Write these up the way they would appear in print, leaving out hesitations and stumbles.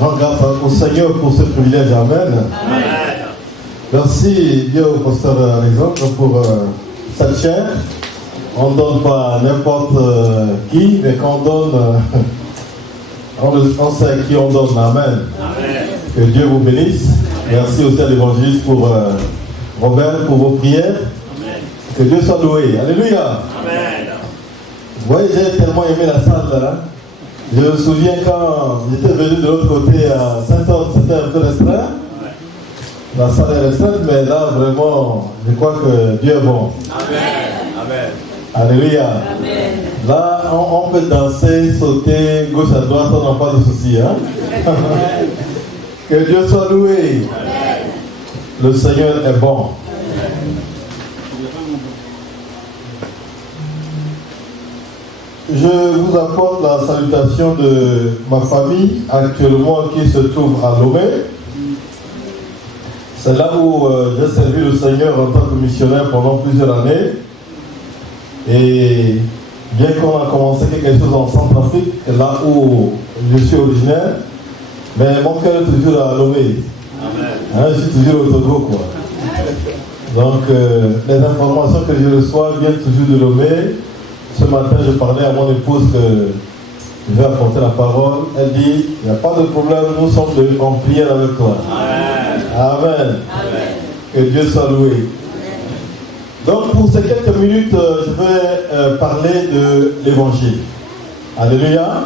rends grâce au Seigneur pour ce privilège. Amen. Amen. Merci bien au pasteur Alexandre pour cette chair. On ne donne pas n'importe qui, mais quand on donne, on sait à qui on donne. Amen. Amen. Que Dieu vous bénisse. Merci aussi à l'évangéliste pour Robert, pour vos prières. Amen. Que Dieu soit loué. Alléluia. Amen. Vous voyez, j'ai tellement aimé la salle là. Je me souviens quand j'étais venu de l'autre côté à Saint-Anne, c'était un peu restreint. La salle est restreinte, mais là vraiment, je crois que Dieu est bon. Amen. Amen. Alléluia. Amen. Là, on peut danser, sauter, gauche à droite, on n'a pas de souci. Hein? Que Dieu soit loué. Amen. Le Seigneur est bon. Je vous apporte la salutation de ma famille actuellement qui se trouve à Lomé. C'est là où j'ai servi le Seigneur en tant que missionnaire pendant plusieurs années. Et bien qu'on a commencé quelque chose en Centrafrique, là où je suis originaire, mais mon cœur est toujours à Lomé. Hein, je suis toujours au Togo, quoi. Donc, les informations que je reçois viennent toujours de Lomé. Ce matin, je parlais à mon épouse que je vais apporter la parole. Elle dit, il n'y a pas de problème, nous sommes en prière avec toi. Amen. Amen. Amen. Que Dieu soit loué. Donc, pour ces quelques minutes, je vais parler de l'évangile. Alléluia.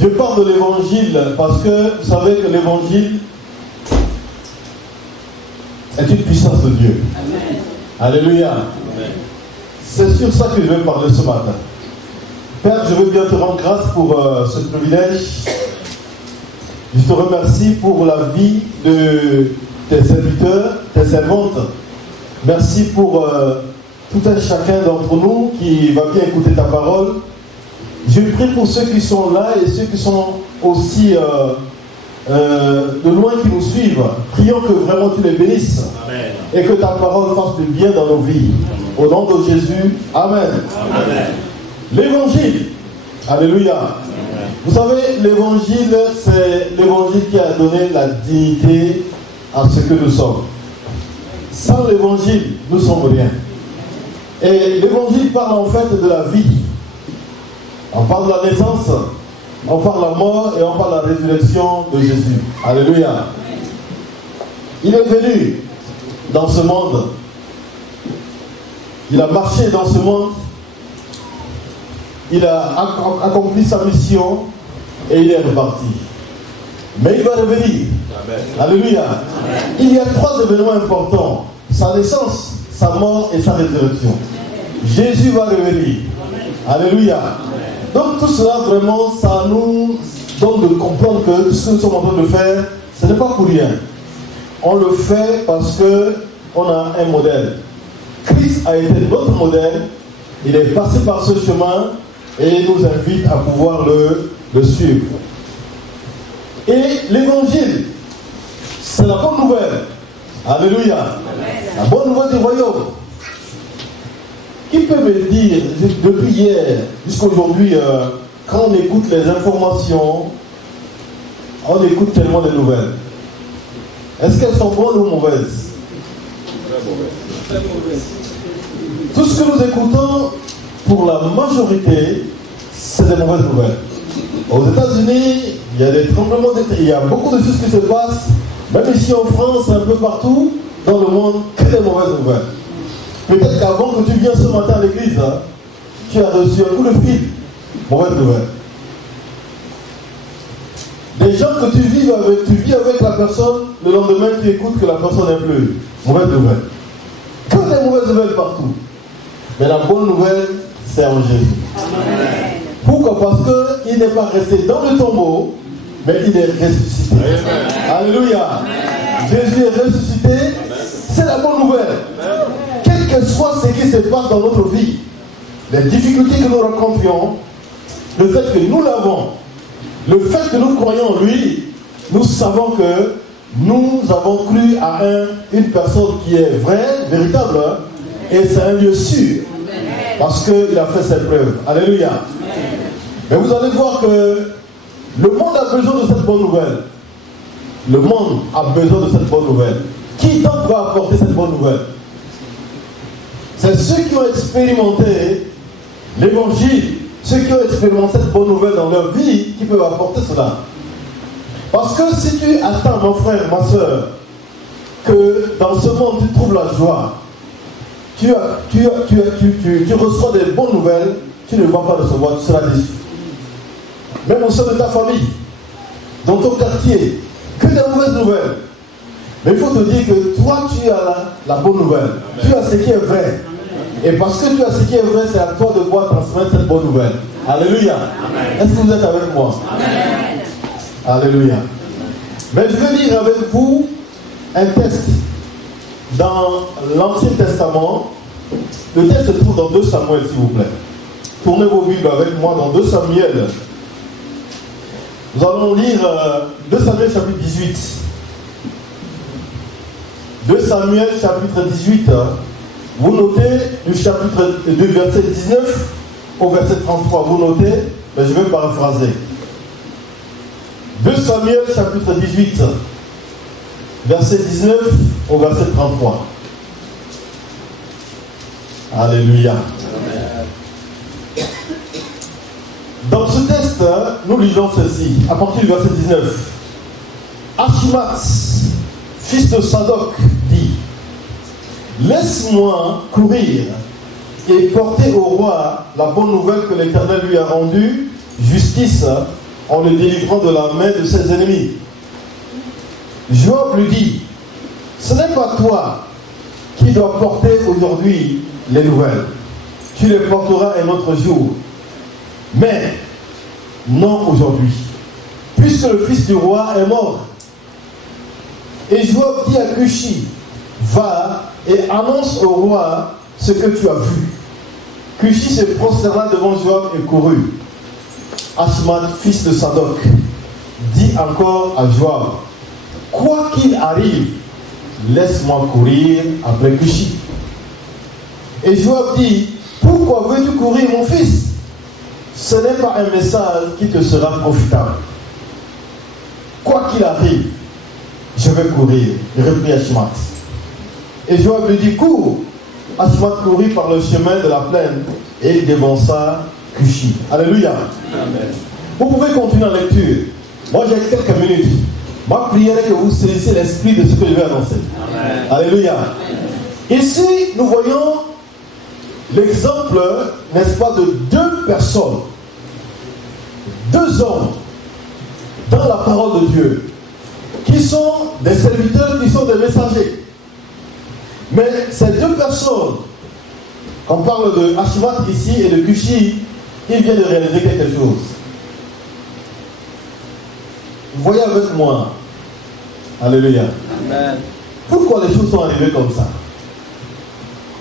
Je parle de l'évangile parce que vous savez que l'évangile est une puissance de Dieu. Amen. Alléluia. Amen. C'est sur ça que je vais parler ce matin. Père, je veux bien te rendre grâce pour ce privilège. Je te remercie pour la vie de tes serviteurs, tes servantes. Merci pour tout un chacun d'entre nous qui va bien écouter ta parole. Je prie pour ceux qui sont là et ceux qui sont aussi de loin qui nous suivent. Prions que vraiment tu les bénisses. Amen. Et que ta parole fasse du bien dans nos vies. Au nom de Jésus, Amen. Amen. L'évangile, alléluia. Amen. Vous savez, l'évangile, c'est l'évangile qui a donné la dignité à ce que nous sommes. Sans l'évangile, nous ne sommes rien. Et l'évangile parle en fait de la vie. On parle de la naissance, on parle de la mort et on parle de la résurrection de Jésus. Alléluia. Il est venu dans ce monde. Il a marché dans ce monde. Il a accompli sa mission et il est reparti. Mais il va revenir. Amen. Alléluia. Il y a 3 événements importants. Sa naissance, sa mort et sa résurrection. Jésus va revenir. Alléluia. Donc tout cela vraiment, ça nous donne de comprendre que tout ce que nous sommes en train de faire, ce n'est pas pour rien. On le fait parce qu'on a un modèle. Christ a été notre modèle. Il est passé par ce chemin et il nous invite à pouvoir le suivre. Et l'évangile, c'est la bonne nouvelle. Alléluia. La bonne nouvelle du royaume. Qui peut me dire, depuis hier jusqu'à aujourd'hui, quand on écoute les informations, on écoute tellement de nouvelles. Est-ce qu'elles sont bonnes ou mauvaises? Très mauvaise. Tout ce que nous écoutons, pour la majorité, c'est des mauvaises nouvelles. Aux États-Unis, il y a des tremblements de terre, il y a beaucoup de choses qui se passent, même ici en France, un peu partout, dans le monde, que des mauvaises nouvelles. Peut-être qu'avant que tu viennes ce matin à l'église, hein, tu as reçu un coup de fil. Mauvaise nouvelle. Des gens que tu vis avec la personne, le lendemain tu écoutes que la personne n'est plus. Mauvaise nouvelle. Que des mauvaises nouvelles partout. Mais la bonne nouvelle, c'est en Jésus. Amen. Pourquoi? Parce qu'il n'est pas resté dans le tombeau, mais il est ressuscité. Amen. Alléluia. Amen. Jésus est ressuscité. C'est la bonne nouvelle. Quel que soit ce qui se passe dans notre vie, les difficultés que nous rencontrions, le fait que nous l'avons, le fait que nous croyons en lui, nous savons que nous avons cru à une personne qui est vraie, véritable, hein, et c'est un lieu sûr, parce qu'il a fait ses preuves. Alléluia. Mais vous allez voir que Le monde a besoin de cette bonne nouvelle. Le monde a besoin de cette bonne nouvelle. Qui donc va apporter cette bonne nouvelle? C'est ceux qui ont expérimenté l'évangile, ceux qui ont expérimenté cette bonne nouvelle dans leur vie, qui peuvent apporter cela. Parce que si tu attends, mon frère, ma soeur, que dans ce monde tu trouves la joie, tu reçois des bonnes nouvelles, tu ne vas pas recevoir, tu seras déçu. Même au sein de ta famille, dans ton quartier, que des mauvaises nouvelles. Mais il faut te dire que toi, tu as la bonne nouvelle. Amen. Tu as ce qui est vrai. Et parce que tu as ce qui est vrai, c'est à toi de pouvoir transmettre cette bonne nouvelle. Alléluia. Est-ce que vous êtes avec moi? Amen. Alléluia. Mais je vais lire avec vous un texte dans l'Ancien Testament. Le texte se trouve dans 2 Samuel, s'il vous plaît. Tournez vos Bibles avec moi dans 2 Samuel. Nous allons lire 2 Samuel chapitre 18. 2 Samuel chapitre 18. Vous notez du chapitre du verset 19 au verset 33. Vous notez, mais je vais paraphraser. 2 Samuel chapitre 18, verset 19 au verset 33. Alléluia. Dans ce texte, nous lisons ceci, à partir du verset 19. Achimaas, fils de Sadoc, dit: laisse-moi courir et porter au roi la bonne nouvelle que l'Éternel lui a rendue, justice, en le délivrant de la main de ses ennemis. Joab lui dit: ce n'est pas toi qui dois porter aujourd'hui les nouvelles. Tu les porteras un autre jour. Mais non aujourd'hui, puisque le fils du roi est mort. Et Joab dit à Cushi: va et annonce au roi ce que tu as vu. Cushi se prosterna devant Joab et courut. Achimaas, fils de Sadoc, dit encore à Joab: quoi qu'il arrive, laisse-moi courir après Cushi. Et Joab dit: pourquoi veux-tu courir, mon fils? Ce n'est pas un message qui te sera profitable. Quoi qu'il arrive, je vais courir, reprit Achimaas. Et Joab lui dit: cours. Achimaas courut par le chemin de la plaine et il devança Cushi. Alléluia. Amen. Vous pouvez continuer la lecture. Moi j'ai quelques minutes. Ma prière est que vous saisissez l'esprit de ce que je vais annoncer. Amen. Alléluia. Amen. Ici, nous voyons l'exemple, n'est-ce pas, de 2 personnes, 2 hommes dans la parole de Dieu, qui sont des serviteurs, qui sont des messagers. Mais ces 2 personnes, on parle de Achimaas ici et de Cushi, il vient de réaliser quelque chose. Vous voyez avec moi. Alléluia. Amen. Pourquoi les choses sont arrivées comme ça?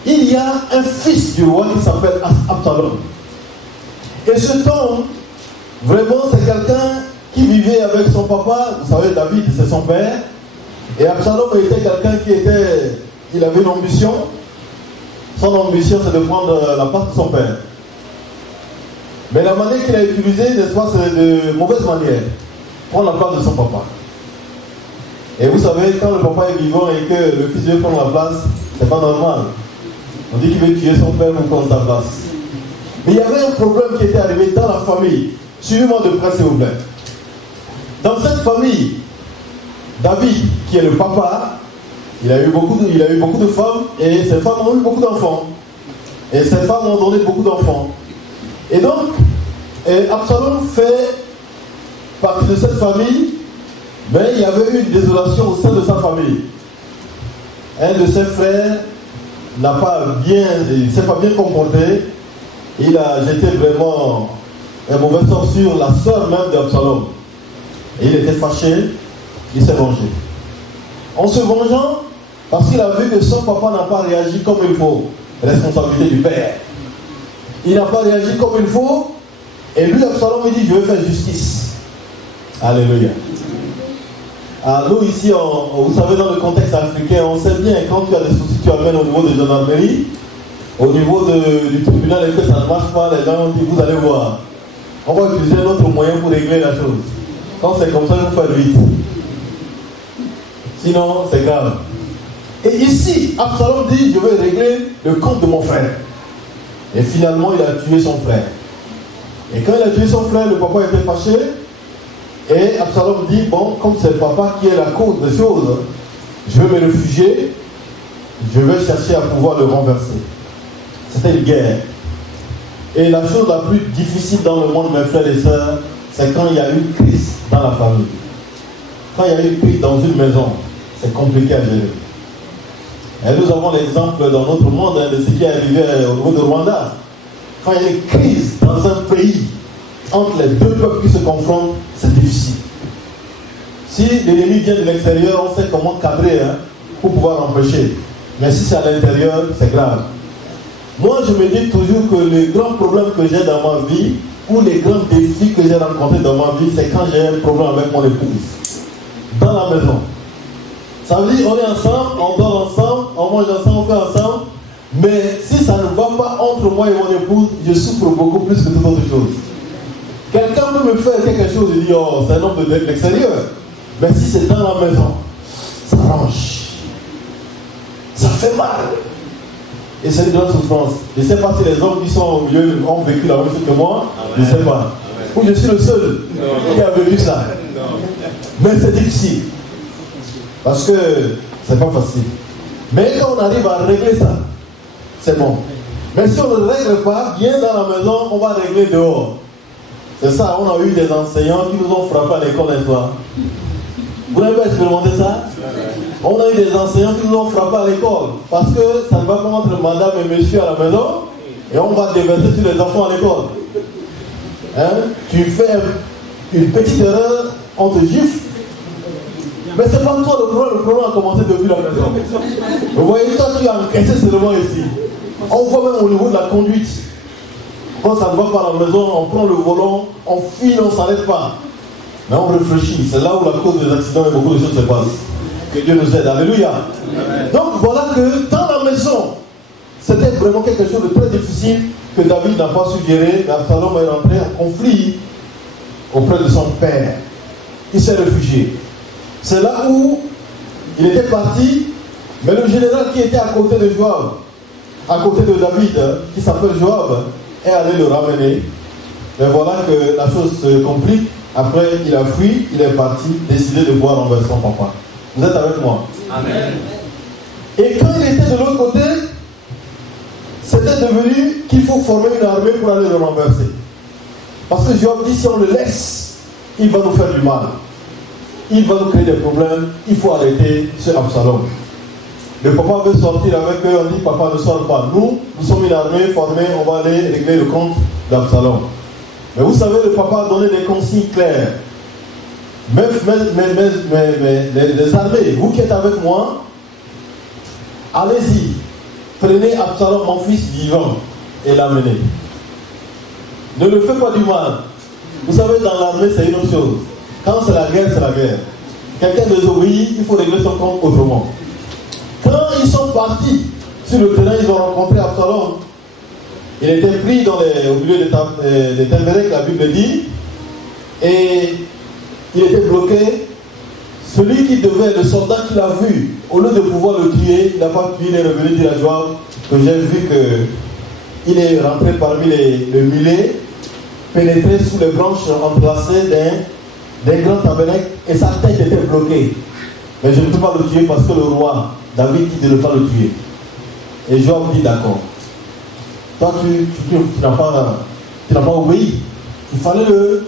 Il y a un fils du roi qui s'appelle Absalom. Et cet homme, vraiment, c'est quelqu'un qui vivait avec son papa. Vous savez, David, c'est son père. Et Absalom était quelqu'un il avait une ambition. Son ambition, c'est de prendre la part de son père. Mais la manière qu'il a utilisée, n'est-ce pas, c'est de mauvaise manière. Prendre la part de son papa. Et vous savez, quand le papa est vivant et que le fils veut prendre la place, c'est pas normal. On dit qu'il veut tuer son père pour prendre sa place. Mais il y avait un problème qui était arrivé dans la famille. Suivez-moi de près, s'il vous plaît. Dans cette famille, David, qui est le papa, il a eu beaucoup de femmes et ces femmes ont eu beaucoup d'enfants. Et ces femmes ont donné beaucoup d'enfants. Et donc, Absalom fait partie de cette famille, mais il y avait eu une désolation au sein de sa famille. Un de ses frères il ne s'est pas bien comporté. Il a jeté vraiment un mauvais sort sur la sœur même d'Absalom. Et il était fâché, il s'est vengé. En se vengeant, parce qu'il a vu que son papa n'a pas réagi comme il faut, responsabilité du père. Il n'a pas réagi comme il faut, et lui, Absalom, il dit: je vais faire justice. Alléluia. Alors nous ici, vous savez, dans le contexte africain, on sait bien, quand tu as des soucis, tu amènes au niveau de gendarmerie, au niveau du tribunal, et que ça ne marche pas, les gens ont dit: vous allez voir, on va utiliser un autre moyen pour régler la chose. Quand c'est comme ça, il faut faire vite. Sinon, c'est grave. Et ici, Absalom dit, je vais régler le compte de mon frère. Et finalement, il a tué son frère. Et quand il a tué son frère, le papa était fâché. Et Absalom dit, bon, comme c'est le papa qui est la cause des choses, je vais me réfugier, je vais chercher à pouvoir le renverser. C'était une guerre. Et la chose la plus difficile dans le monde, mes frères et sœurs, c'est quand il y a une crise dans la famille. Quand il y a une crise dans une maison, c'est compliqué à gérer. Et nous avons l'exemple dans notre monde de ce qui est arrivé au niveau de Rwanda. Quand il y a une crise dans un pays, entre les deux peuples qui se confrontent, c'est difficile. Si l'ennemi vient de l'extérieur, on sait comment cadrer pour pouvoir empêcher. Mais si c'est à l'intérieur, c'est grave. Moi, je me dis toujours que les grands problèmes que j'ai dans ma vie, ou les grands défis que j'ai rencontrés dans ma vie, c'est quand j'ai un problème avec mon épouse. Dans la maison. Ça veut dire on est ensemble, on dort ensemble, on mange ensemble, on fait ensemble. Mais si ça ne va pas entre moi et mon épouse, je souffre beaucoup plus que toute autre chose. Quelqu'un peut me faire quelque chose et dire, oh, c'est un homme de l'extérieur. Mais si c'est dans la maison, ça range. Ça fait mal. Et c'est une grande souffrance. Je ne sais pas si les hommes qui sont au milieu ont vécu la même chose que moi. Amen. Je ne sais pas. Ou je suis le seul qui a vécu ça. Mais c'est difficile. Parce que c'est pas facile. Mais quand on arrive à régler ça, c'est bon. Mais si on ne règle pas, bien dans la maison, on va régler dehors. C'est ça, on a eu des enseignants qui nous ont frappé à l'école un soir. Vous n'avez pas expérimenté ça? On a eu des enseignants qui nous ont frappé à l'école. Parce que ça ne va pas entre madame et monsieur à la maison. Et on va déverser sur les enfants à l'école. Hein? Tu fais une petite erreur, on te gifle. Mais c'est pas toi le problème a commencé depuis la maison. Vous voyez, toi tu as encaissé seulement ici. On voit même au niveau de la conduite. Quand ça ne va pas à la maison, on prend le volant, on fuit, on ne s'arrête pas. Mais on réfléchit. C'est là où la cause des accidents et beaucoup de choses se passent. Que Dieu nous aide. Alléluia. Amen. Donc voilà que dans la maison, c'était vraiment quelque chose de très difficile que David n'a pas su gérer. Absalom est rentré en conflit auprès de son père. Il s'est réfugié. C'est là où il était parti, mais le général qui était à côté de Joab, à côté de David, qui s'appelle Joab, est allé le ramener. Et voilà que la chose se complique. Après, il a fui, il est parti, décidé de boire envers son papa. Vous êtes avec moi? Amen. Et quand il était de l'autre côté, c'était devenu qu'il faut former une armée pour aller le renverser. Parce que Joab dit, si on le laisse, il va nous faire du mal. Il va nous créer des problèmes, il faut arrêter ce Absalom. Le papa veut sortir avec eux, on dit, papa ne sort pas. Nous sommes une armée formée, on va aller régler le compte d'Absalom. Mais vous savez, le papa a donné des consignes claires. Mais les armées, vous qui êtes avec moi, allez-y, prenez Absalom, mon fils vivant, et l'amenez. Ne le faites pas du mal. Vous savez, dans l'armée, c'est une autre chose. Quand c'est la guerre, c'est la guerre. Quelqu'un désobéit, il faut régler son compte autrement. Quand ils sont partis sur le terrain, ils ont rencontré Absalom. Il était pris au milieu des Tembérek, la Bible dit, et il était bloqué. Celui qui devait, le soldat qui l'a vu, au lieu de pouvoir le tuer, il n'a pas tué, il est revenu dire à Joab que j'ai vu qu'il est rentré parmi les mulets, pénétré sous les branches entrelacées d'un grand tabernacle, et sa tête était bloquée. Mais je ne peux pas le tuer parce que le roi David dit de ne pas le tuer. Et Joab dit d'accord. Toi, tu n'as pas obéi. Il fallait le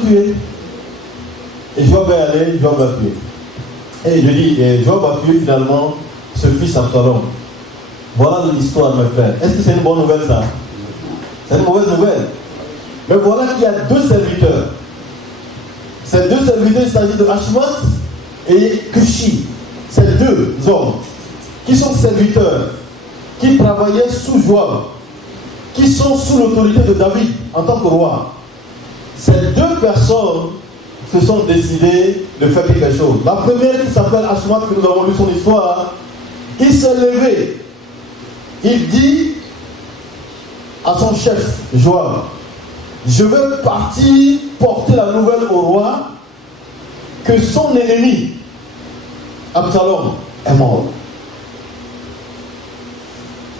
tuer. Et Joab est allé, Joab l'a tué. Et je dis, Joab a tué finalement ce fils Absalom. Voilà l'histoire, mes frères. Est-ce que c'est une bonne nouvelle, ça? C'est une mauvaise nouvelle. Mais voilà qu'il y a deux serviteurs. Ces deux serviteurs, il s'agit de Ashmat et Cushi. Ces deux hommes qui sont serviteurs, qui travaillaient sous Joab, qui sont sous l'autorité de David en tant que roi. Ces deux personnes se sont décidées de faire quelque chose. La première, qui s'appelle Ashmat, que nous avons lu son histoire, il s'est levé. Il dit à son chef, Joab, je veux partir porter la nouvelle au roi que son ennemi, Absalom, est mort.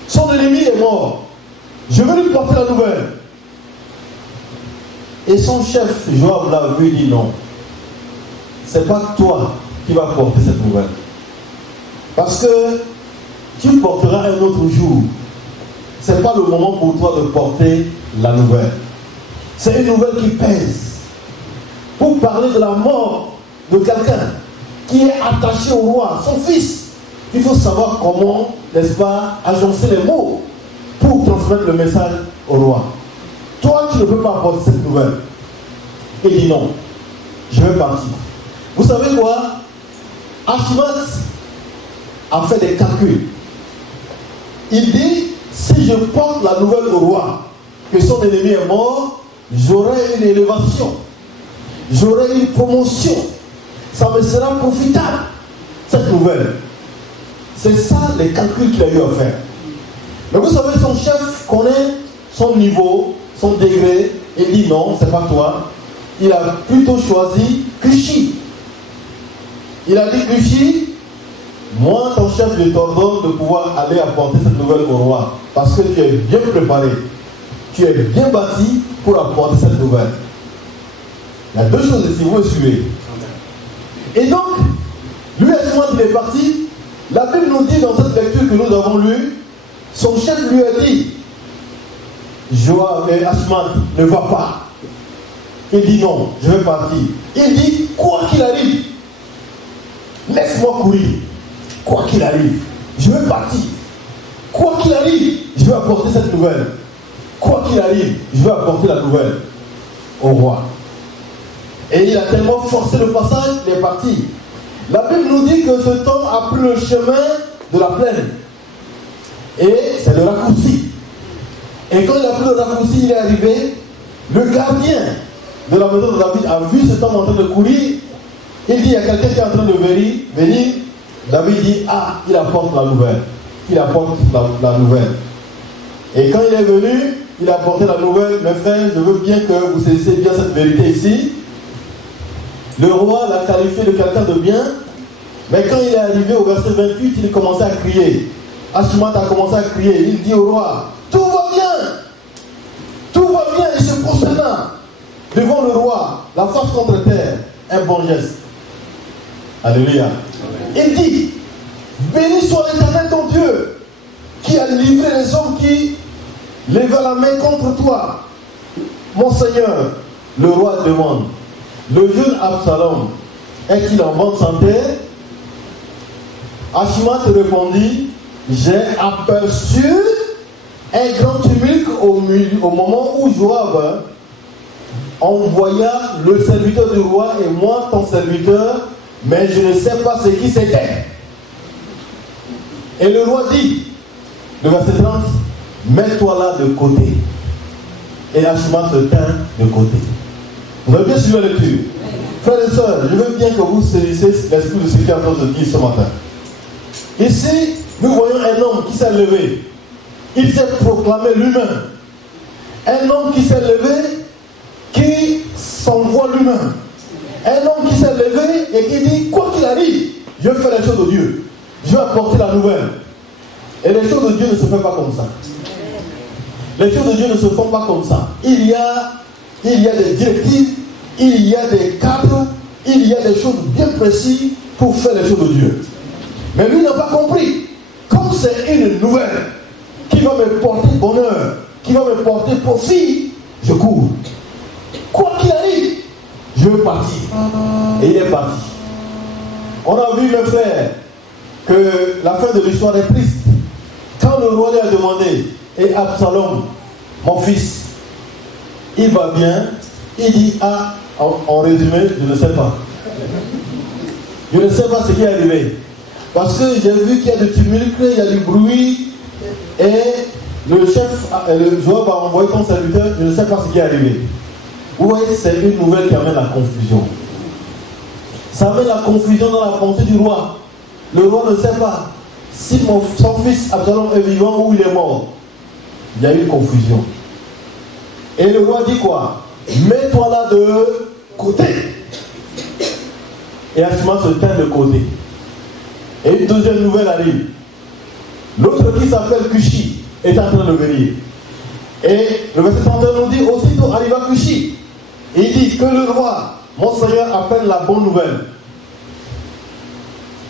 Son ennemi est mort. Je vais lui porter la nouvelle. Et son chef, Joab, l'a vu, dit non. C'est pas toi qui vas porter cette nouvelle. Parce que tu porteras un autre jour. Ce n'est pas le moment pour toi de porter la nouvelle. C'est une nouvelle qui pèse. Pour parler de la mort de quelqu'un qui est attaché au roi, son fils, il faut savoir comment, n'est-ce pas, agencer les mots pour transmettre le message au roi. Toi, tu ne peux pas apporter cette nouvelle. Il dit non, je vais partir. Vous savez quoi? Ashmat a fait des calculs. Il dit, si je porte la nouvelle au roi, que son ennemi est mort, j'aurai une élévation, j'aurai une promotion. Ça me sera profitable, cette nouvelle. C'est ça les calculs qu'il a eu à faire. Mais vous savez, son chef connaît son niveau, son degré, et dit non, c'est pas toi. Il a plutôt choisi Cushi. Il a dit Cushi, moi, ton chef, je t'ordonne de pouvoir aller apporter cette nouvelle au roi. Parce que tu es bien préparé. Tu es bien bâti pour apporter cette nouvelle. Il y a deux choses ici, vous me suivez. Et donc, lui, Ashmat, il est parti. La Bible nous dit dans cette lecture que nous avons lue, son chef lui a dit, Joab et Ashmat, ne va pas. Il dit non, je vais partir. Il dit, quoi qu'il arrive, laisse-moi courir. Quoi qu'il arrive, je vais partir. Quoi qu'il arrive, je vais apporter cette nouvelle. Quoi qu'il arrive, je vais apporter la nouvelle au roi. Et il a tellement forcé le passage, il est parti. La Bible nous dit que cet homme a pris le chemin de la plaine. Et c'est le raccourci. Et quand il a pris le raccourci, il est arrivé. Le gardien de la maison de David a vu cet homme en train de courir. Il dit, il y a quelqu'un qui est en train de venir. David dit, ah, il apporte la nouvelle. Il apporte la nouvelle. Et quand il est venu, il a apporté la nouvelle. Mes frères, je veux bien que vous saisissiez bien cette vérité ici. Le roi l'a qualifié de quelqu'un de bien. Mais quand il est arrivé au verset 28, il commençait à crier. Ashmat a commencé à crier. Il dit au roi, tout va bien. Tout va bien. Il se prosterna devant le roi, la face contre terre. Un bon geste. Alléluia. Il dit, béni soit l'Éternel ton Dieu, qui a livré les hommes qui levaient la main contre toi. Mon Seigneur, le roi demande, le jeune Absalom est-il en bonne santé? Ashmat répondit, j'ai aperçu un grand tumulte au moment où Joab envoya le serviteur du roi et moi, ton serviteur, mais je ne sais pas ce qui c'était. Et le roi dit, le verset 30, mets-toi là de côté. Et Ashmat se tint de côté. Vous avez bien suivi la lecture. Frères et sœurs, je veux bien que vous saisissiez l'esprit de ce qui est en train de se dire ce matin. Ici, nous voyons un homme qui s'est levé. Il s'est proclamé lui-même. Un homme qui s'est levé, qui s'envoie lui-même. Un homme qui s'est levé et qui dit, quoi qu'il arrive, je vais faire les choses de Dieu. Je vais apporter la nouvelle. Et les choses de Dieu ne se font pas comme ça. Les choses de Dieu ne se font pas comme ça. Il y a des directives, il y a des cadres, il y a des choses bien précises pour faire les choses de Dieu. Mais lui n'a pas compris. Comme c'est une nouvelle qui va me porter bonheur, qui va me porter profit, je cours. Quoi qu'il arrive, je veux partir. Et il est parti. On a vu, mes frères, que la fin de l'histoire est triste. Quand le roi lui a demandé, et Absalom, mon fils, il va bien, il dit, ah, en résumé, je ne sais pas. Je ne sais pas ce qui est arrivé. Parce que j'ai vu qu'il y a du tumulte, il y a du bruit, et le chef, le Joab a envoyé ton serviteur, je ne sais pas ce qui est arrivé. Vous voyez, c'est une nouvelle qui amène la confusion. Ça amène la confusion dans la pensée du roi. Le roi ne sait pas si son fils Absalom est vivant ou il est mort. Il y a eu une confusion. Et le roi dit quoi? mets-toi là de côté. Et Achiman se tient de côté. Et une deuxième nouvelle arrive. L'autre qui s'appelle Cushi est en train de venir. Et le verset 31 nous dit, aussitôt arriva Cushi. Et il dit que le roi, mon Seigneur, appelle la bonne nouvelle.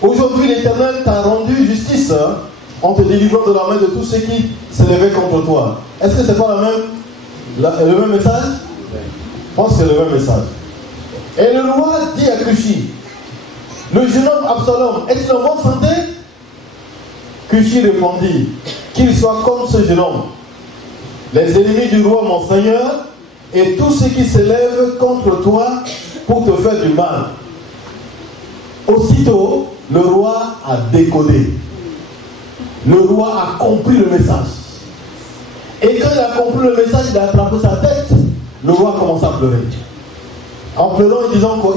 Aujourd'hui, l'Éternel t'a rendu justice en te délivrant de la main de tous ceux qui s'élevaient contre toi. Est-ce que c'est pas le même message? Je pense que c'est le même message. Et le roi dit à Cushi, le jeune homme Absalom est-il en bonne santé? Cushi répondit, qu'il soit comme ce jeune homme. Les ennemis du roi, mon Seigneur, et tous ceux qui s'élèvent contre toi pour te faire du mal. Aussitôt, le roi a décodé. Le roi a compris le message. Et quand il a compris le message, il a attrapé sa tête. Le roi a commencé à pleurer. En pleurant,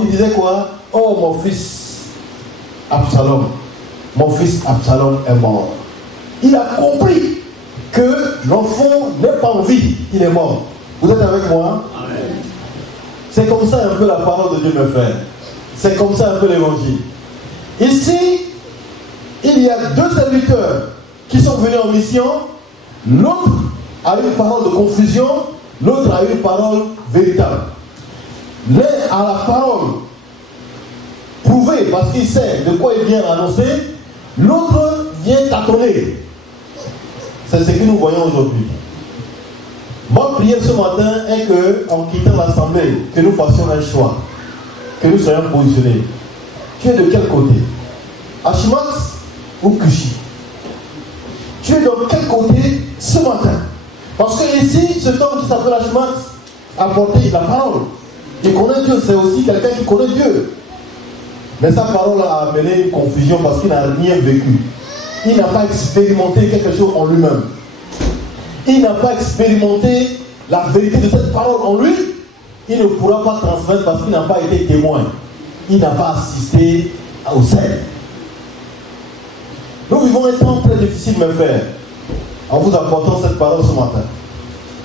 il disait quoi? Oh mon fils Absalom, mon fils Absalom est mort. Il a compris que l'enfant n'est pas en vie, il est mort. Vous êtes avec moi? Amen. C'est comme ça un peu la parole de Dieu, mes frères. C'est comme ça un peu l'évangile. Ici, il y a deux serviteurs qui sont venus en mission. L'autre a une parole de confusion, l'autre a une parole véritable. L'un a la parole prouvée parce qu'il sait de quoi il vient annoncer, l'autre vient tâtonner. C'est ce que nous voyons aujourd'hui. Ma prière ce matin est que, en quittant l'assemblée, que nous fassions un choix, que nous soyons positionnés. Tu es de quel côté? Achimax ou Cushi? Tu es dans quel côté ce matin? Parce que ici, cet homme qui s'appelle Achimax a porté la parole. Il connaît Dieu, c'est aussi quelqu'un qui connaît Dieu. Mais sa parole a amené une confusion parce qu'il n'a rien vécu. Il n'a pas expérimenté quelque chose en lui-même. Il n'a pas expérimenté la vérité de cette parole en lui. Il ne pourra pas transmettre parce qu'il n'a pas été témoin. Il n'a pas assisté au sel. Nous vivons un temps très difficile, mes frères, en vous apportant cette parole ce matin.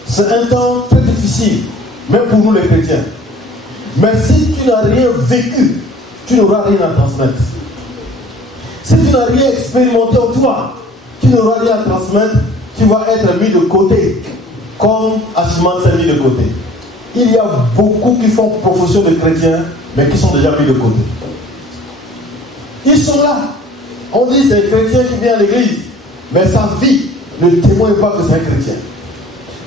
C'est un temps très difficile, même pour nous les chrétiens. Mais si tu n'as rien vécu, tu n'auras rien à transmettre. Si tu n'as rien expérimenté en toi, tu n'auras rien à transmettre, tu vas être mis de côté, comme Achiman s'est mis de côté. Il y a beaucoup qui font profession de chrétiens, mais qui sont déjà mis de côté. Ils sont là. On dit c'est un chrétien qui vient à l'église, mais sa vie ne témoigne pas que c'est un chrétien.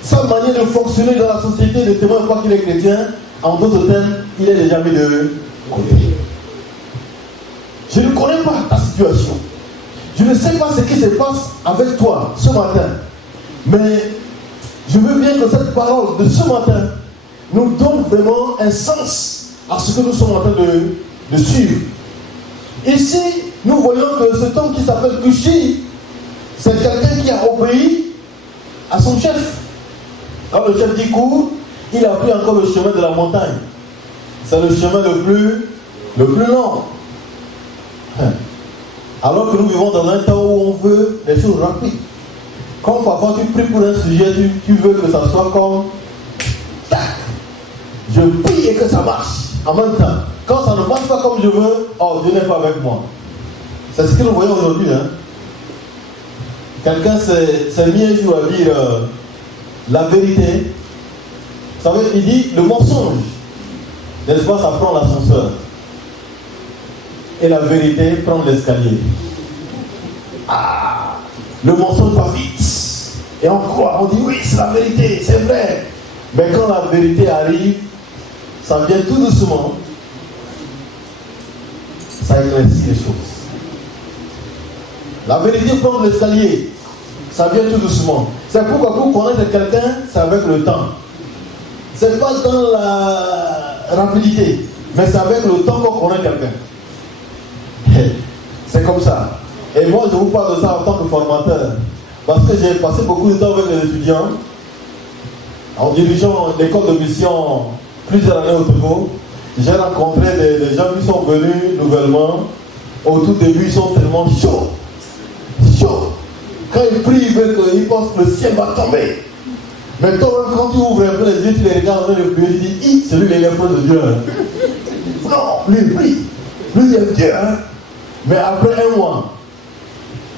Sa manière de fonctionner dans la société ne témoigne pas qu'il est chrétien. En d'autres termes, il est déjà mis de côté. Je ne connais pas ta situation. Je ne sais pas ce qui se passe avec toi ce matin. Mais je veux bien que cette parole de ce matin nous donne vraiment un sens à ce que nous sommes en train de suivre. Ici, nous voyons que cet homme qui s'appelle Cushi, c'est quelqu'un qui a obéi à son chef. Quand le chef dit cours, il a pris encore le chemin de la montagne. C'est le chemin le plus long. Alors que nous vivons dans un temps où on veut des choses rapides. Comme parfois tu pries pour un sujet, tu veux que ça soit comme tac. Je prie et que ça marche en même temps. Quand ça ne marche pas comme je veux, oh, Dieu n'est pas avec moi. C'est ce que nous voyons aujourd'hui. Hein? Quelqu'un s'est mis un jour à dire la vérité. Vous savez, il dit le mensonge. N'est-ce pas, ça prend l'ascenseur. Et la vérité prend l'escalier. Ah, le mensonge va vite. Et on croit, on dit oui, c'est la vérité, c'est vrai. Mais quand la vérité arrive, ça vient tout doucement. Ça éclaircit les choses. La vérité prend l'escalier. Ça vient tout doucement. C'est pourquoi pour connaître quelqu'un, c'est avec le temps. C'est pas dans la rapidité, mais c'est avec le temps qu'on connaît quelqu'un. C'est comme ça. Et moi, je vous parle de ça en tant que formateur. Parce que j'ai passé beaucoup de temps avec les étudiants, en dirigeant l'école de mission plusieurs années au Togo. J'ai rencontré des gens qui sont venus nouvellement. Au tout début, ils sont tellement chauds. Chauds. Quand ils prient, ils pensent que le ciel va tomber. Mais toi, quand tu ouvres un peu les yeux, tu les regardes en train de prier, tu dis, celui-là il est proche de Dieu. Non, lui, il aime Dieu. Mais après 1 mois,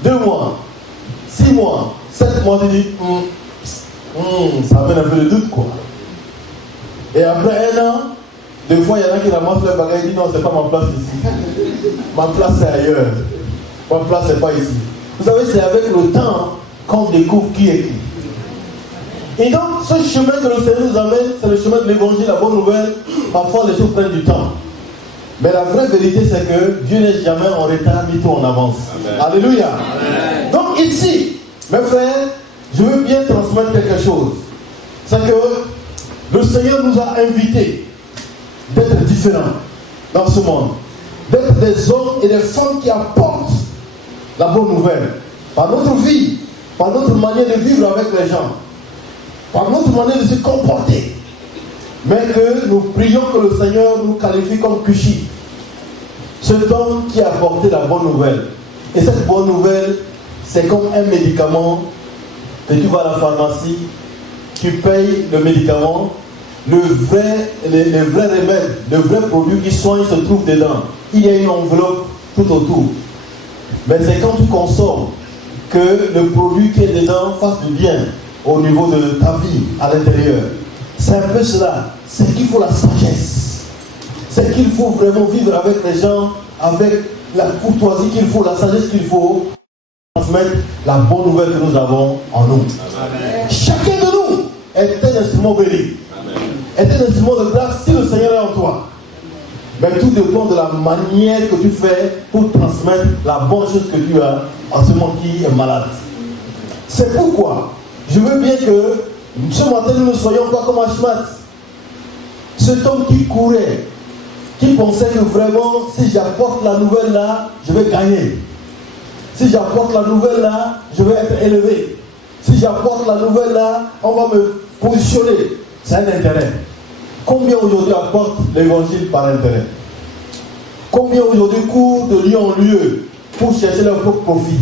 2 mois, 6 mois, 7 mois, tu dis, ça amène un peu de doute, quoi. Et après 1 an, des fois, il y en a qui ramassent leur bagage et disent, non, c'est pas ma place ici. Ma place, c'est ailleurs. Ma place, c'est pas ici. Vous savez, c'est avec le temps qu'on découvre qui est qui. Et donc, ce chemin que le Seigneur nous amène, c'est le chemin de l'évangile, la bonne nouvelle. Parfois, les choses prennent du temps. Mais la vraie vérité, c'est que Dieu n'est jamais en retard, ni tout en avance. Amen. Alléluia. Amen. Donc ici, mes frères, je veux bien transmettre quelque chose. C'est que le Seigneur nous a invités d'être différents dans ce monde. D'être des hommes et des femmes qui apportent la bonne nouvelle. Par notre vie, par notre manière de vivre avec les gens, par notre manière de se comporter. Mais que nous prions que le Seigneur nous qualifie comme Cushi. Cet homme qui a apporté la bonne nouvelle. Et cette bonne nouvelle, c'est comme un médicament que tu vas à la pharmacie, tu payes le médicament, le vrai remède, le vrai produit qui soigne se trouve dedans. Il y a une enveloppe tout autour. Mais c'est quand tu consommes que le produit qui est dedans fasse du bien au niveau de ta vie à l'intérieur. C'est un peu cela. C'est qu'il faut la sagesse. C'est qu'il faut vraiment vivre avec les gens, avec la courtoisie qu'il faut, la sagesse qu'il faut, transmettre la bonne nouvelle que nous avons en nous. Amen. Chacun de nous est un instrument béni. Est un instrument de grâce si le Seigneur est en toi. Mais tout dépend de la manière que tu fais pour transmettre la bonne chose que tu as à ce monde qui est malade. C'est pourquoi je veux bien que ce matin nous ne soyons pas comme Ashmat. Cet homme qui courait, qui pensait que vraiment si j'apporte la nouvelle là, je vais gagner. Si j'apporte la nouvelle là, je vais être élevé. Si j'apporte la nouvelle là, on va me positionner. C'est un intérêt. Combien aujourd'hui apportent l'évangile par intérêt? Combien aujourd'hui courent de lieu en lieu pour chercher leur propre profit?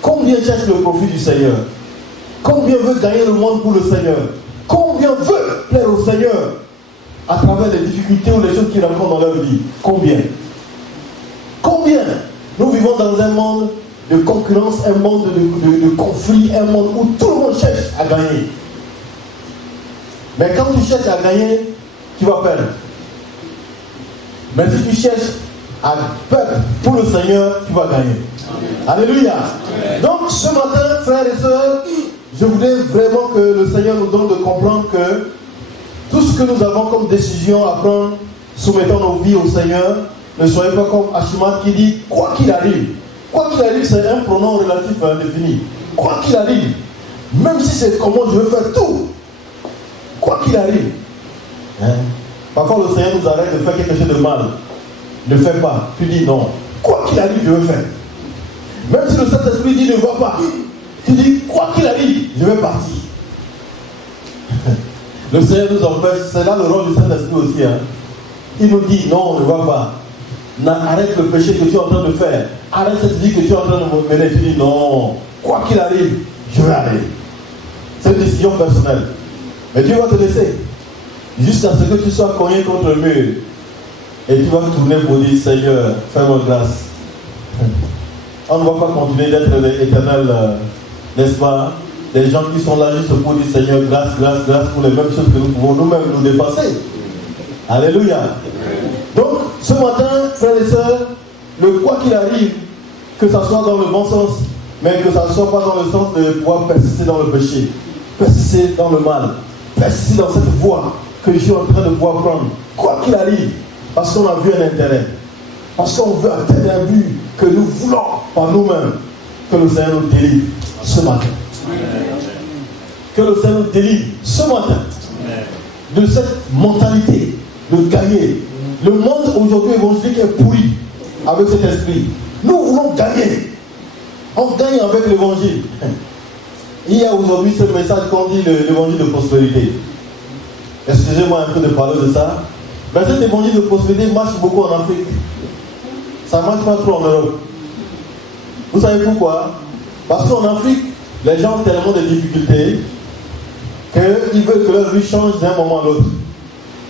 Combien cherchent le profit du Seigneur? Combien veut gagner le monde pour le Seigneur? Combien veut plaire au Seigneur à travers les difficultés ou les choses qu'ils rencontrent dans leur vie? Combien? Combien? Nous vivons dans un monde de concurrence, un monde de conflit, un monde où tout le monde cherche à gagner. Mais quand tu cherches à gagner, tu vas perdre. Mais si tu cherches à perdre pour le Seigneur, tu vas gagner. Amen. Alléluia. Amen. Donc ce matin, frères et sœurs, je voudrais vraiment que le Seigneur nous donne de comprendre que tout ce que nous avons comme décision à prendre, soumettons nos vies au Seigneur. Ne soyez pas comme Ashmat qui dit quoi qu'il arrive. Quoi qu'il arrive, c'est un pronom relatif indéfini. Quoi qu'il arrive, même si c'est comment je veux faire tout. Quoi qu'il arrive. Parfois le Seigneur nous arrête de faire quelque chose de mal. Ne fais pas. Tu dis non. Quoi qu'il arrive, je veux faire. Même si le Saint-Esprit dit ne va pas. Tu dis quoi qu'il arrive, je vais partir. Le Seigneur nous empêche. C'est là le rôle du Saint-Esprit aussi. Il nous dit non, ne va pas. Arrête le péché que tu es en train de faire. Arrête cette vie que tu es en train de me mener. Tu dis non. Quoi qu'il arrive, je vais aller. C'est une décision personnelle. Mais Dieu va te laisser. Jusqu'à ce que tu sois cogné contre le mur. Et tu vas tourner pour dire Seigneur, fais-moi grâce. On ne va pas continuer d'être l'éternel, n'est-ce pas? Des gens qui sont là juste pour dire Seigneur, grâce, grâce, grâce pour les mêmes choses que nous pouvons nous-mêmes nous dépasser. Alléluia. Donc, ce matin, frères et sœurs, le quoi qu'il arrive, que ça soit dans le bon sens, mais que ça ne soit pas dans le sens de pouvoir persister dans le péché, persister dans le mal, persister dans cette voie que je suis en train de pouvoir prendre. Quoi qu'il arrive, parce qu'on a vu un intérêt, parce qu'on veut atteindre un but que nous voulons par nous-mêmes, que le Seigneur nous délivre ce matin. Que le Seigneur nous délivre ce matin de cette mentalité de gagner. Le monde aujourd'hui évangélique est pourri avec cet esprit. Nous voulons gagner. On gagne avec l'évangile. Il y a aujourd'hui ce message qu'on dit l'évangile de prospérité. Excusez-moi un peu de parler de ça. Mais cet évangile de prospérité marche beaucoup en Afrique. Ça ne marche pas trop en Europe. Vous savez pourquoi? Parce qu'en Afrique, les gens ont tellement de difficultés qu'ils veulent que leur vie change d'un moment à l'autre.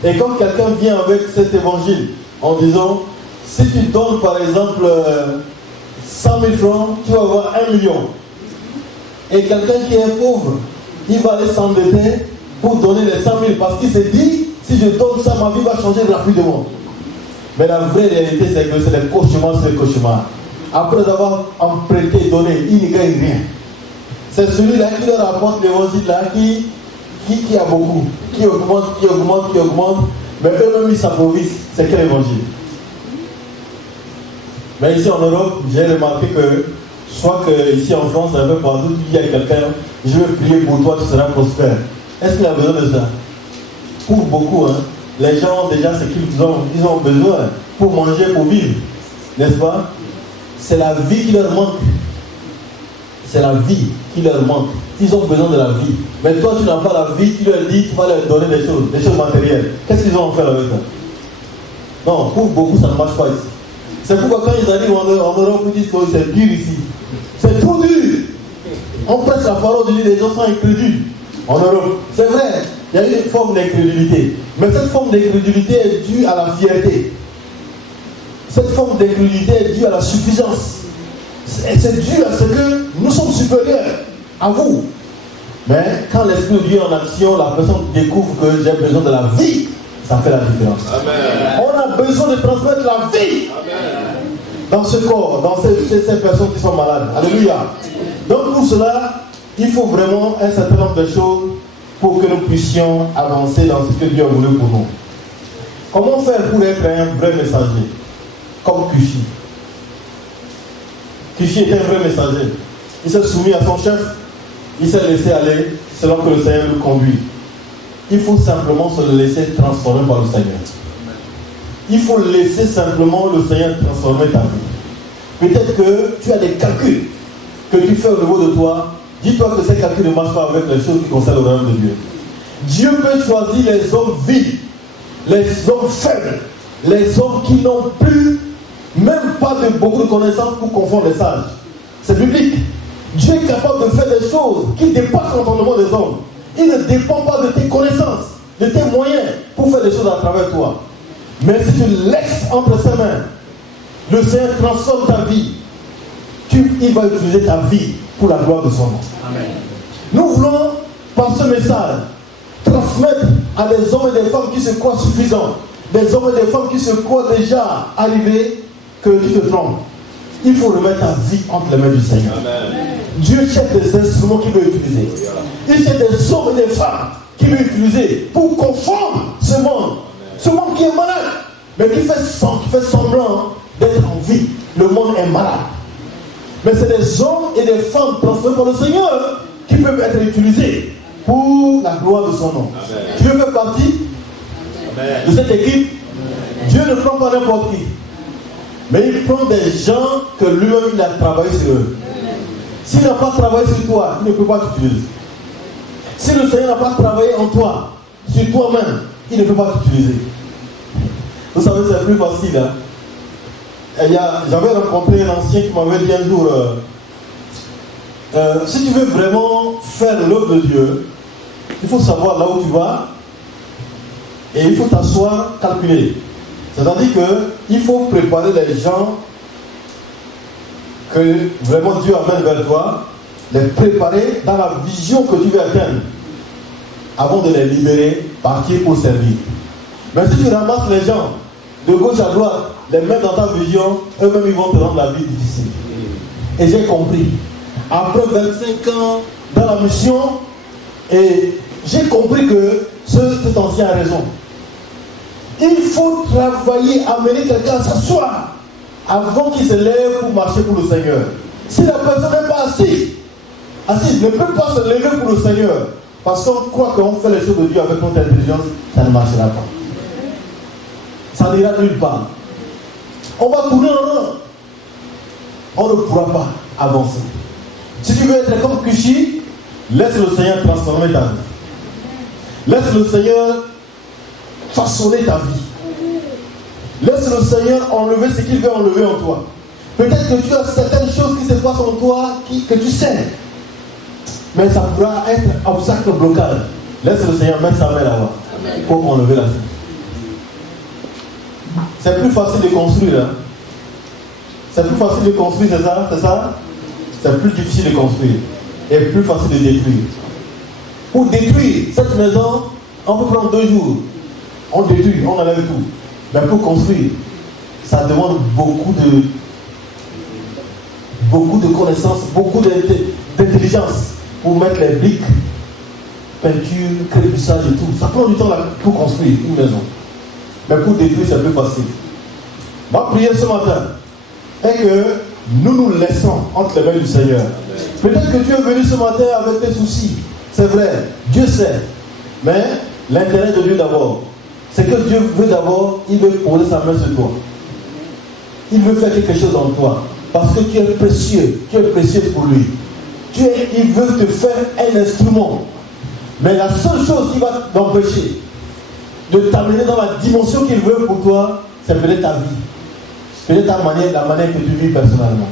Et quand quelqu'un vient avec cet évangile en disant, si tu donnes par exemple 100 000 francs, tu vas avoir 1 million. Et quelqu'un qui est pauvre, il va aller s'endetter pour donner les 100 000 parce qu'il s'est dit, si je donne ça, ma vie va changer rapidement. Mais la vraie réalité, c'est que c'est des cauchemars sur les cauchemars. Après avoir emprunté et donné, il ne gagne rien. C'est celui-là qui leur apporte l'évangile-là qui a beaucoup, qui augmente, mais eux-mêmes ils s'approvissent. C'est quel évangile? Mais ici en Europe, j'ai remarqué que, soit que ici en France, un peu partout, il y a quelqu'un, je vais prier pour toi, tu seras prospère. Est-ce qu'il a besoin de ça? Pour beaucoup, hein, les gens déjà ce qu'ils ont, ils ont besoin pour manger, pour vivre, n'est-ce pas? C'est la vie qui leur manque. C'est la vie qui leur manque. Ils ont besoin de la vie. Mais toi, tu n'as pas la vie, tu leur dis, tu vas leur donner des choses matérielles. Qu'est-ce qu'ils vont faire avec ça? Non, pour beaucoup, ça ne marche pas ici. C'est pourquoi quand ils arrivent en Europe, ils disent que c'est dur ici. C'est trop dur. On prêche la parole de Dieu, les gens sont incrédules. En Europe, c'est vrai, il y a une forme d'incrédulité. Mais cette forme d'incrédulité est due à la fierté. Cette forme d'incrédulité est due à la suffisance. C'est dû à ce que nous sommes supérieurs à vous. Mais quand l'Esprit de Dieu est en action, la personne découvre que j'ai besoin de la vie. Ça fait la différence. Amen. On a besoin de transmettre la vie. Amen. Dans ce corps, dans ces personnes qui sont malades. Alléluia. Donc pour cela, il faut vraiment un certain nombre de choses pour que nous puissions avancer dans ce que Dieu a voulu pour nous. Comment faire pour être un vrai messager? Comme Cushi. Cushi était un vrai messager. Il s'est soumis à son chef. Il s'est laissé aller selon que le Seigneur le conduit. Il faut simplement se laisser transformer par le Seigneur. Il faut laisser simplement le Seigneur transformer ta vie. Peut-être que tu as des calculs que tu fais au niveau de toi. Dis-toi que ces calculs ne marchent pas avec les choses qui concernent le royaume de Dieu. Dieu peut choisir les hommes vils, les hommes faibles, les hommes qui n'ont plus, même pas beaucoup de connaissances pour confondre les sages. C'est biblique. Dieu est capable de faire des choses qui dépassent l'entendement des hommes. Il ne dépend pas de tes connaissances, de tes moyens pour faire des choses à travers toi. Mais si tu laisses entre ses mains, le Seigneur transforme ta vie. Il va utiliser ta vie pour la gloire de son nom. Amen. Nous voulons, par ce message, transmettre à des hommes et des femmes qui se croient suffisants, des hommes et des femmes qui se croient déjà arrivés, que tu te trompes. Il faut remettre ta vie entre les mains du Seigneur. Amen. Dieu cherche des instruments qu'il veut utiliser. Il cherche des hommes et des femmes qu'il veut utiliser pour confondre ce monde. Ce monde qui est malade, mais qui fait semblant d'être en vie. Le monde est malade. Mais c'est des hommes et des femmes transformés par le Seigneur qui peuvent être utilisés pour la gloire de son nom. Amen. Dieu fait partie de cette équipe. Amen. Dieu ne prend pas n'importe qui. Mais il prend des gens que lui-même il a travaillé sur eux. S'il n'a pas travaillé sur toi, il ne peut pas t'utiliser. Si le Seigneur n'a pas travaillé en toi, sur toi-même, il ne peut pas t'utiliser. Vous savez, c'est plus facile. Hein? J'avais rencontré un ancien qui m'avait dit un jour, si tu veux vraiment faire l'œuvre de Dieu, il faut savoir là où tu vas et il faut t'asseoir, calculer. C'est-à-dire qu'il faut préparer les gens que vraiment Dieu amène vers toi, les préparer dans la vision que tu veux atteindre avant de les libérer, partir pour servir. Mais si tu ramasses les gens de gauche à droite, les mettre dans ta vision, eux-mêmes ils vont te rendre la vie difficile. Et j'ai compris. Après 25 ans dans la mission, et j'ai compris que cet ancien a raison. Il faut travailler, amener quelqu'un à s'asseoir avant qu'il se lève pour marcher pour le Seigneur. Si la personne n'est pas assise, ne peut pas se lever pour le Seigneur, parce qu'on croit qu'on fait les choses de Dieu avec notre intelligence, ça ne marchera pas. Ça n'ira nulle part. On va tourner en rond. On ne pourra pas avancer. Si tu veux être comme Cushi, laisse le Seigneur transformer ta vie. Laisse le Seigneur façonner ta vie. Laisse le Seigneur enlever ce qu'il veut enlever en toi. Peut-être que tu as certaines choses qui se passent en toi que tu sais. Mais ça pourra être obstacle blocage. Laisse le Seigneur mettre sa main là-bas pour enlever la chute. C'est plus facile de construire. Hein? C'est plus facile de construire, c'est ça? C'est ça? C'est plus difficile de construire. Et plus facile de détruire. Pour détruire cette maison, on peut prendre 2 jours. On détruit, on enlève tout. Mais pour construire, ça demande beaucoup de connaissances, beaucoup d'intelligence pour mettre les briques, peinture, crépussage et tout. Ça prend du temps là pour construire une maison. Mais pour détruire, c'est plus facile. Ma prière ce matin est que nous laissons entre les mains du Seigneur. Peut-être que tu es venu ce matin avec des soucis. C'est vrai, Dieu sait. Mais l'intérêt de Dieu d'abord, c'est que Dieu veut d'abord, il veut poser sa main sur toi. Il veut faire quelque chose en toi. Parce que tu es précieux pour lui. Il veut te faire un instrument. Mais la seule chose qui va t'empêcher de t'amener dans la dimension qu'il veut pour toi, c'est peut-être ta vie. Peut-être la manière que tu vis personnellement.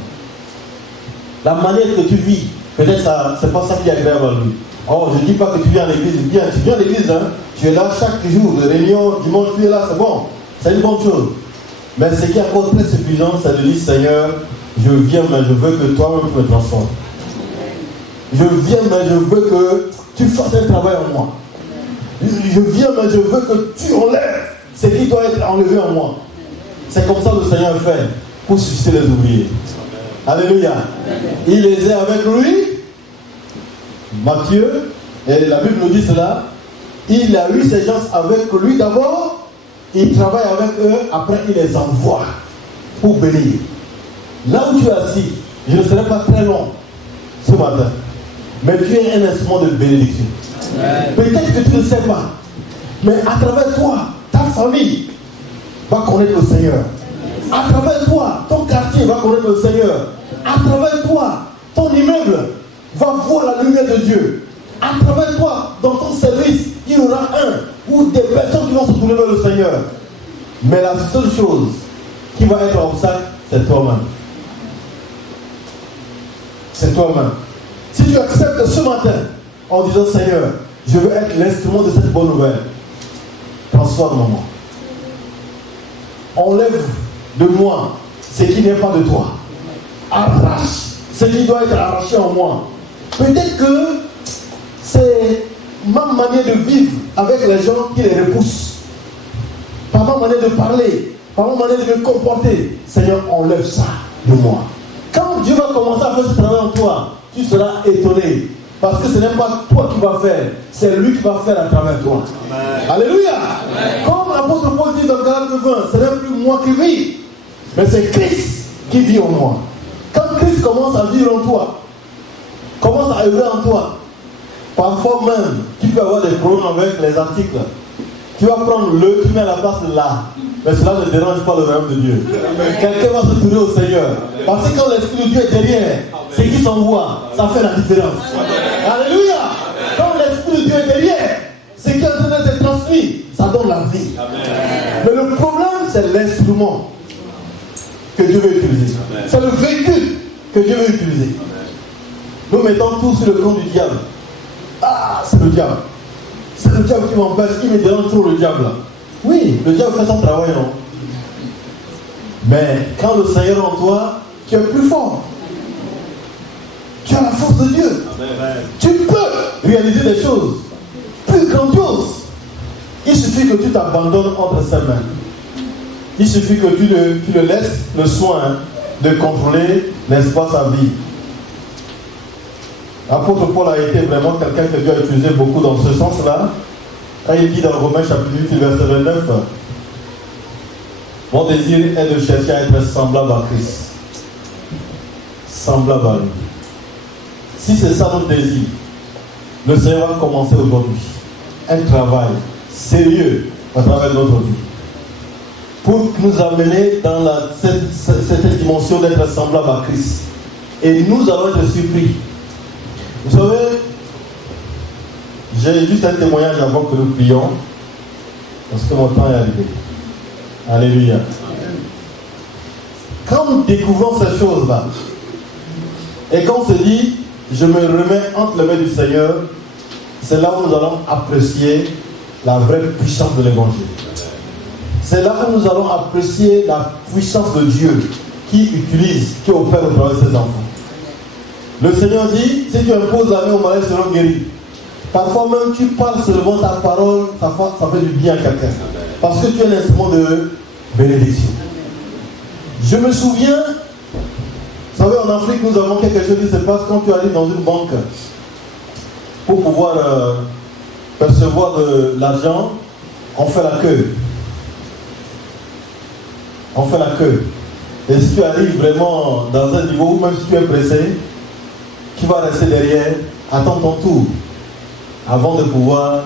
La manière que tu vis, peut-être ça, c'est pas ça qui est agréable à lui. Oh, je ne dis pas que tu viens à l'église, bien, tu viens à l'église, hein, tu es là chaque jour, de réunion, dimanche, tu es là, c'est bon, c'est une bonne chose. Mais ce qui est encore très suffisant, c'est de dire, Seigneur, je viens, mais je veux que toi-même tu me transformes. Je viens, mais je veux que tu fasses un travail en moi. Je viens, mais je veux que tu enlèves ce qui doit être enlevé en moi. C'est comme ça que le Seigneur fait pour susciter les ouvriers. Alléluia. Il les est avec lui. Matthieu, et la Bible nous dit cela. Il a eu ces gens avec lui d'abord. Il travaille avec eux. Après, il les envoie pour bénir. Là où tu es assis, je ne serai pas très long ce matin. Mais tu es un instrument de bénédiction. Peut-être que tu ne sais pas. Mais à travers toi, ta famille va connaître le Seigneur. À travers toi, ton quartier va connaître le Seigneur. À travers toi, ton immeuble va voir la lumière de Dieu. À travers toi, dans ton service, il y aura un ou des personnes qui vont se tourner vers le Seigneur. Mais la seule chose qui va être obstacle, c'est toi-même. C'est toi-même. Si tu acceptes ce matin en disant Seigneur, je veux être l'instrument de cette bonne nouvelle, transforme-moi. Enlève de moi ce qui n'est pas de toi. Arrache ce qui doit être arraché en moi. Peut-être que c'est ma manière de vivre avec les gens qui les repousse. Par ma manière de parler, par ma manière de me comporter. Seigneur, enlève ça de moi. Quand Dieu va commencer à faire ce travail en toi, tu seras étonné. Parce que ce n'est pas toi qui vas faire, c'est lui qui va faire à travers toi. Amen. Alléluia. Amen. Comme l'apôtre Paul dit dans Galates 20, ce n'est plus moi qui vis, mais c'est Christ qui vit en moi. Quand Christ commence à vivre en toi, commence à œuvrer en toi, parfois même, tu peux avoir des problèmes avec les articles. Tu vas prendre le, tu mets à la place de là. Mais cela ne dérange pas le royaume de Dieu. Quelqu'un va se tourner au Seigneur. Parce que quand l'Esprit de Dieu est derrière, ce qui s'envoie, ça fait la différence. Alléluia. Quand l'Esprit de Dieu est derrière, ce qui est en train d'être transmis, ça donne la vie. Mais le problème, c'est l'instrument que Dieu veut utiliser. C'est le véhicule que Dieu veut utiliser. Nous mettons tout sur le compte du diable. Ah, c'est le diable. C'est le diable qui m'empêche, qui me dérange trop le diable. Oui, le diable fait son travail, non? Mais quand le Seigneur est en toi, tu es plus fort. Tu as la force de Dieu. Amen. Tu peux réaliser des choses plus grandioses. Il suffit que tu t'abandonnes entre ses mains. Il suffit que tu le laisses le soin de contrôler, n'est-ce pas, sa vie. L'apôtre Paul a été vraiment quelqu'un que Dieu a utilisé beaucoup dans ce sens-là. Quand il dit dans Romains chapitre 8, verset 29, mon désir est de chercher à être semblable à Christ. Semblable à lui. Si c'est ça notre désir, le Seigneur va commencer aujourd'hui un travail sérieux à travers notre vie. Pour nous amener dans cette dimension d'être semblable à Christ. Et nous allons être surpris. Vous savez, j'ai juste un témoignage avant que nous prions, parce que mon temps est arrivé. Alléluia. Quand nous découvrons ces choses-là, et quand on se dit, je me remets entre les mains du Seigneur, c'est là où nous allons apprécier la vraie puissance de l'évangile. C'est là où nous allons apprécier la puissance de Dieu qui opère au travers de ses enfants. Le Seigneur dit, si tu imposes la main au malade, ils seront guéris. Parfois même, tu parles seulement ta parole, ça fait du bien à quelqu'un. Parce que tu es un instrument de bénédiction. Je me souviens, vous savez, en Afrique, nous avons quelque chose qui se passe quand tu arrives dans une banque. Pour pouvoir percevoir de l'argent, on fait la queue. On fait la queue. Et si tu arrives vraiment dans un niveau où même si tu es pressé, tu vas rester derrière, attends ton tour, avant de pouvoir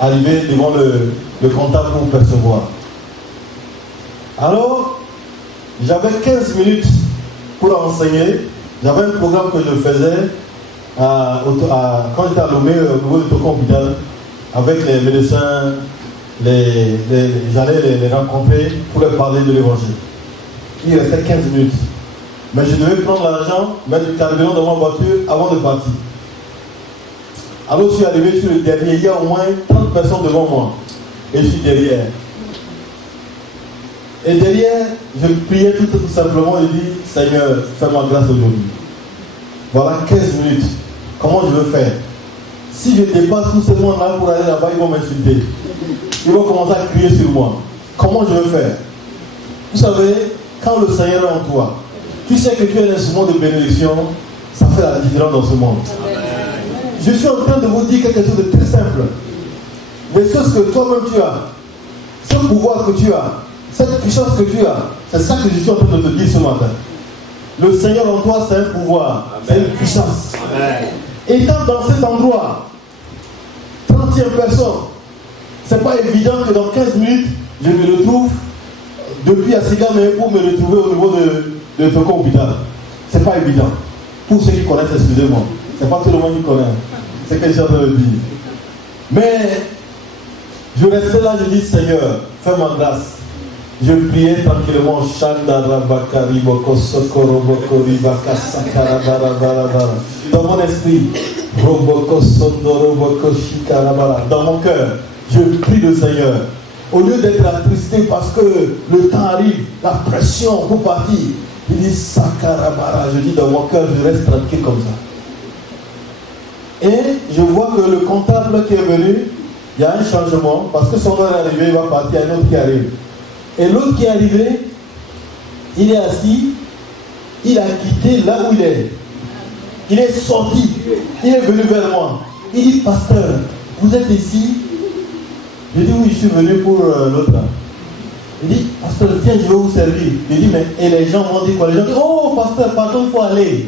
arriver devant le comptable pour percevoir. Alors, j'avais 15 minutes pour enseigner. J'avais un programme que je faisais quand j'étais à Lomé, au niveau du Toko Hôpital, avec les médecins, j'allais les rencontrer pour leur parler de l'évangile. Il restait 15 minutes. Mais je devais prendre l'argent, mettre du carburant dans ma voiture avant de partir. Alors je suis arrivé sur le dernier, il y a au moins 30 personnes devant moi. Et je suis derrière. Et derrière, je priais tout simplement et dis, Seigneur, fais-moi grâce aujourd'hui. Voilà 15 minutes. Comment je veux faire? Si je dépasse tout ce monde-là pour aller là-bas, ils vont m'insulter. Ils vont commencer à crier sur moi. Comment je veux faire? Vous savez, quand le Seigneur est en toi, tu sais que tu es un instrument de bénédiction, ça fait la différence dans ce monde. Amen. Je suis en train de vous dire quelque chose de très simple. Des choses que toi-même tu as, ce pouvoir que tu as, cette puissance que tu as, c'est ça que je suis en train de te dire ce matin. Le Seigneur en toi, c'est un pouvoir, c'est une puissance. Amen. Étant dans cet endroit, 30e personne, c'est pas évident que dans 15 minutes, je me retrouve depuis Asiga, mais pour me retrouver au niveau de Toko Hôpital. C'est pas évident. Pour ceux qui connaissent, excusez-moi. C'est pas tout le monde qui connaît. C'est quelque chose de dire. Mais je restais là, je dis Seigneur, fais-moi grâce. Je priais tranquillement. Dans mon esprit, dans mon cœur, je prie le Seigneur. Au lieu d'être attristé parce que le temps arrive, la pression pour partir, il dit Sakarabara. Je dis dans mon cœur, je reste tranquille comme ça. Et je vois que le comptable qui est venu, il y a un changement parce que son heure est arrivé, il va partir, il y a un autre qui arrive. Et l'autre qui est arrivé, il est assis, il a quitté là où il est. Il est sorti, il est venu vers moi. Il dit, pasteur, vous êtes ici? Je dis, oui, je suis venu pour l'autre là. Il dit, pasteur, tiens, je vais vous servir. Je dis, mais et les gens m'ont dit quoi? Les gens disent, oh, pasteur, pardon, il faut aller. Je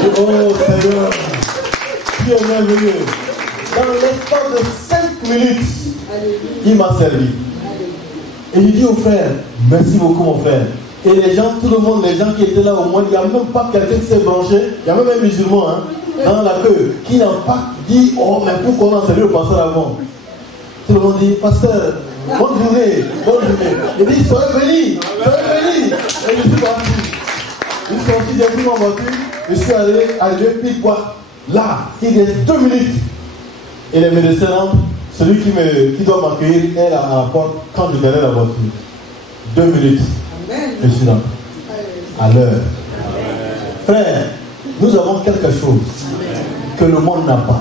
dis, oh, Seigneur, tu es bienvenu. Dans l'espace de 5 minutes, il m'a servi. Et je dis au frère, merci beaucoup mon frère. Et les gens, tout le monde, les gens qui étaient là au moins, il n'y a même pas quelqu'un qui s'est branché, il y a même un musulman dans la queue qui n'a pas dit, oh mais pourquoi on a servi le pasteur avant? Tout le monde dit, pasteur, bonne journée, bonne journée. Il dit, soyez bénis, soyez bénis. Et je suis parti. Je suis sorti, j'ai pris ma voiture, je suis arrivé pile poil. Là, il reste 2 minutes. Et les médecins rentrent. Celui qui doit m'accueillir est à la porte quand je verrai la voiture. 2 minutes. Amen. Je suis là. À l'heure. Frère, nous avons quelque chose que le monde n'a pas.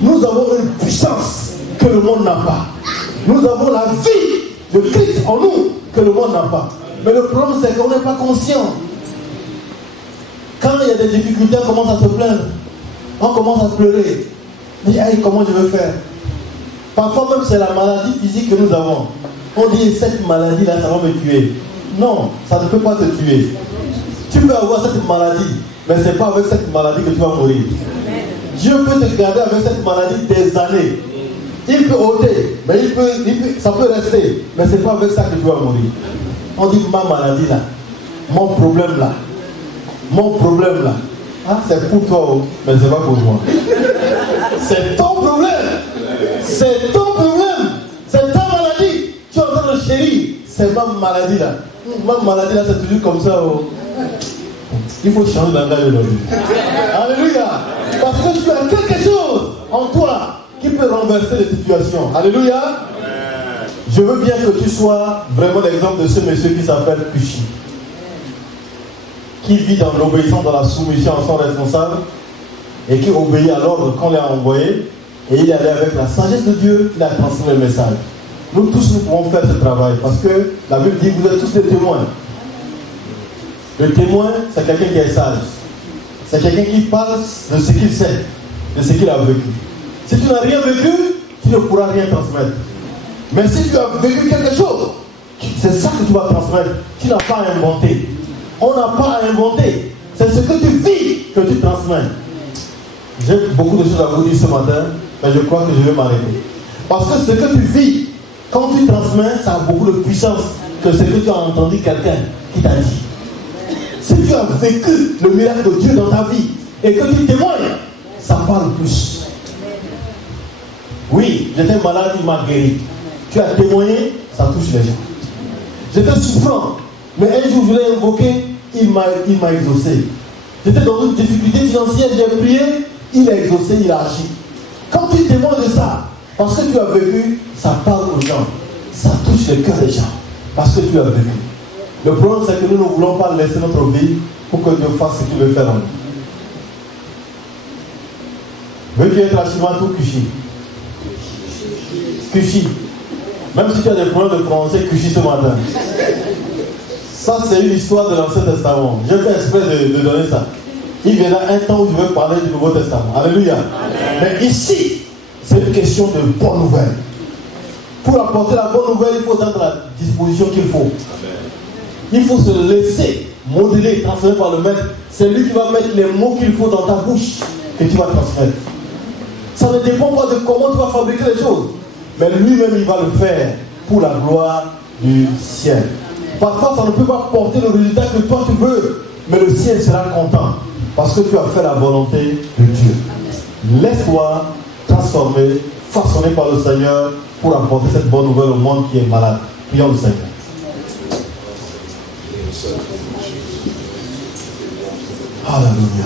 Nous avons une puissance que le monde n'a pas. Nous avons la vie de Christ en nous que le monde n'a pas. Mais le problème, c'est qu'on n'est pas conscient. Quand il y a des difficultés, on commence à se plaindre. On commence à pleurer. Mais aïe, comment je vais faire? Parfois même c'est la maladie physique que nous avons. On dit cette maladie-là, ça va me tuer. Non, ça ne peut pas te tuer. Tu peux avoir cette maladie, mais ce n'est pas avec cette maladie que tu vas mourir. Dieu peut te garder avec cette maladie des années. Il peut ôter, mais ça peut rester, mais ce n'est pas avec ça que tu vas mourir. On dit ma maladie là, mon problème là, ah, c'est pour toi, mais ce n'est pas pour moi. C'est ton problème. C'est ton problème. C'est ta maladie. Tu es en train de chérir. C'est ma maladie là. Ma maladie là, c'est toujours comme ça. Oh. Il faut changer d'engagement aujourd'hui. Alléluia. Parce que tu as quelque chose en peux renverser les situations. Alléluia. Je veux bien que tu sois vraiment l'exemple de ce monsieur qui s'appelle Cushi, qui vit dans l'obéissance, dans la soumission à son responsable, et qui obéit à l'ordre qu'on lui a envoyé, et il est allé avec la sagesse de Dieu, il a transmis le message. Nous tous, nous pouvons faire ce travail, parce que la Bible dit que vous êtes tous des témoins. Le témoin, c'est quelqu'un qui est sage. C'est quelqu'un qui parle de ce qu'il sait, de ce qu'il a vécu. Si tu n'as rien vécu, tu ne pourras rien transmettre. Mais si tu as vécu quelque chose, c'est ça que tu vas transmettre. Tu n'as pas à inventer. On n'a pas à inventer. C'est ce que tu vis que tu transmets. J'ai beaucoup de choses à vous dire ce matin, mais je crois que je vais m'arrêter. Parce que ce que tu vis, quand tu transmets, ça a beaucoup de puissance que ce que tu as entendu quelqu'un qui t'a dit. Si tu as vécu le miracle de Dieu dans ta vie et que tu témoignes, ça parle plus. Oui, j'étais malade, il m'a guéri. Tu as témoigné, ça touche les gens. J'étais souffrant, mais un jour je l'ai invoqué, il m'a exaucé. J'étais dans une difficulté financière, j'ai prié, il a exaucé, il a agi. Quand tu témoignes de ça, parce que tu as vécu, ça parle aux gens. Ça touche le cœur des gens, parce que tu as vécu. Le problème, c'est que nous ne voulons pas laisser notre vie pour que Dieu fasse ce qu'il veut faire en nous. Veux-tu être à Chimantou Cushi? Cushi. Même si tu as des problèmes de prononcer Cushi ce matin. Ça, c'est une histoire de l'Ancien Testament. J'ai fait exprès de donner ça. Il viendra un temps où je vais parler du Nouveau Testament. Alléluia. Amen. Mais ici, c'est une question de bonne nouvelle. Pour apporter la bonne nouvelle, il faut être dans la disposition qu'il faut. Amen. Il faut se laisser modeler, transformer par le maître. C'est lui qui va mettre les mots qu'il faut dans ta bouche que tu vas transmettre. Ça ne dépend pas de comment tu vas fabriquer les choses. Mais lui-même, il va le faire pour la gloire du ciel. Parfois, ça ne peut pas porter le résultat que toi tu veux. Mais le ciel sera content. Parce que tu as fait la volonté de Dieu. Laisse-toi transformer, façonner par le Seigneur pour apporter cette bonne nouvelle au monde qui est malade. Prions le Seigneur. Alléluia.